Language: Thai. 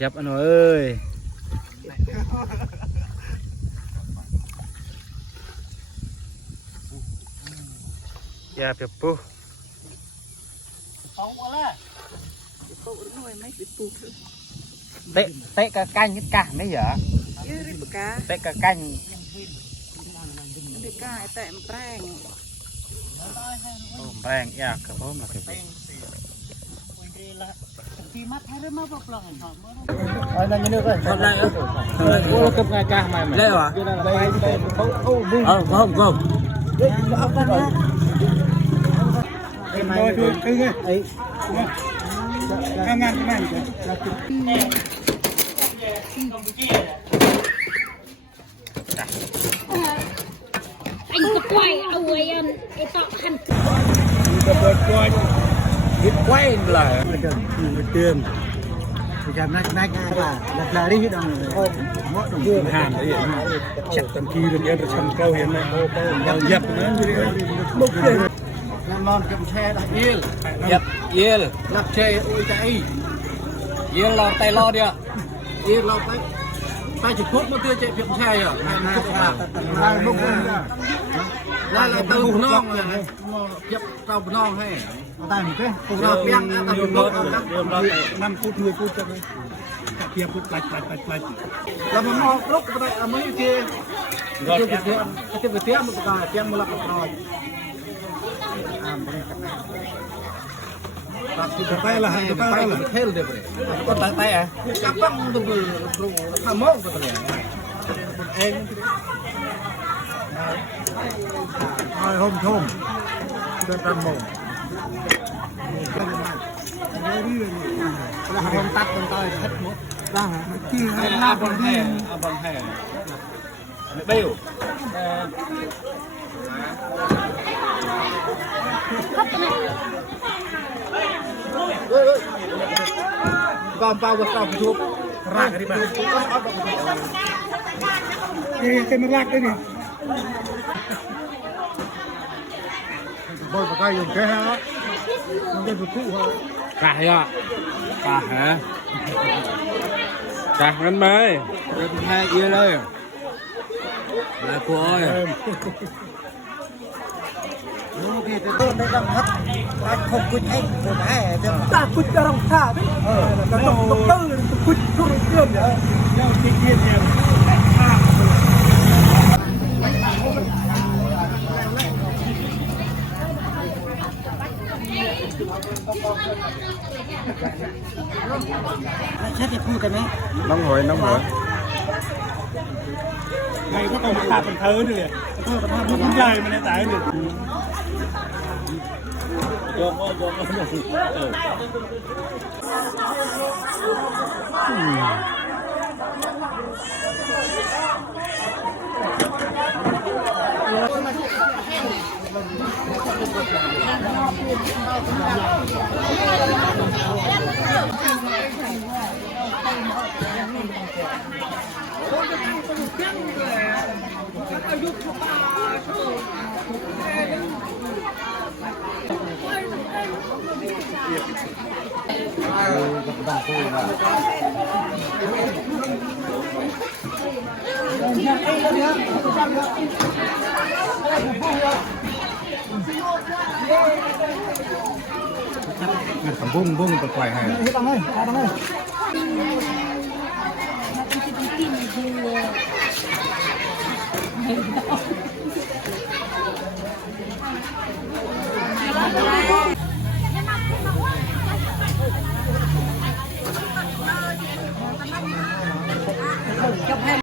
จับอันเอ้ยยาเปียบปูเตะกระกันยึดกะไม่เหรอเตะกระกันแต่แป้งแป้งยากครับผมนะครัทีมัดให้ได้มาปลองหอมนั่นยังนึกเลยทำไรโอ้กับงานการใหม่เลยเหรอเขาบุ้งเขาเอากันนะไอ้ไม่ไอ้งานanh có quay ông ấy em tọt hẳn hít quay lại tiền làm nách là đi đồng mỗi đồng tiền hàng đấy chặt tầm kia được em chăm câu hiện nay dập nữa một tiền làm mòn cầm xe đặt yên dập yên lập xe ôi chạy yên lo tay lo đi ạ yên lo tay chụp phút nó chưa chạy chụp xe rồi hai lúc lại từ non rồi chụp tàu non hay tay một cái cùng nó beng ra tàu non 5 phút 10 phút cho đâyเทียบปุ๊บไปแล้วมันออกรถก็ได้เอาไม่เทียบมันก็เทียบมันละก็พอตัดไปละให้ไปละ เทลเด้อก็ตัดไปอ่ะจับต้องตัวรู้ทำมองตัวเนี่ยเองไอ้ห่มชมเดินตามมองแล้วห่มตัดตรงต้อยทัดหมดได้ฮะที่หน้าบนแห่เบี้ยวก็เปล่าก็ต้องทุบ รากที่บ้านนี่เป็นรากได้ดิบอลปากกาอยู่แค่ฮะมันเป็นผู้ฮะ กะฮะกะฮะกะงั้นไหมเป็นแค่เยอะเลยแล้วกูอ้อยรู้กี่ตัวต้นได้ดังฮักรักคงกุญแจคนแห่จะ ตาคุดกระรองท่าไหมกระต้องตื้นคุดทุกเรื่องเนี่ยเจ้าติ๊กเงี้ยเนี่ยใช่ที่พูดกันไหมน้องหอยไงก็ต้องมาตัดเป็นเธอด้วยมันใหญ่มันในสายหนึ่งยอมบุ้งตัวไฟให้ตรงนี้ตรงนี้Hãy subscribe cho kênh Ghiền Mì Gõ để không bỏ lỡ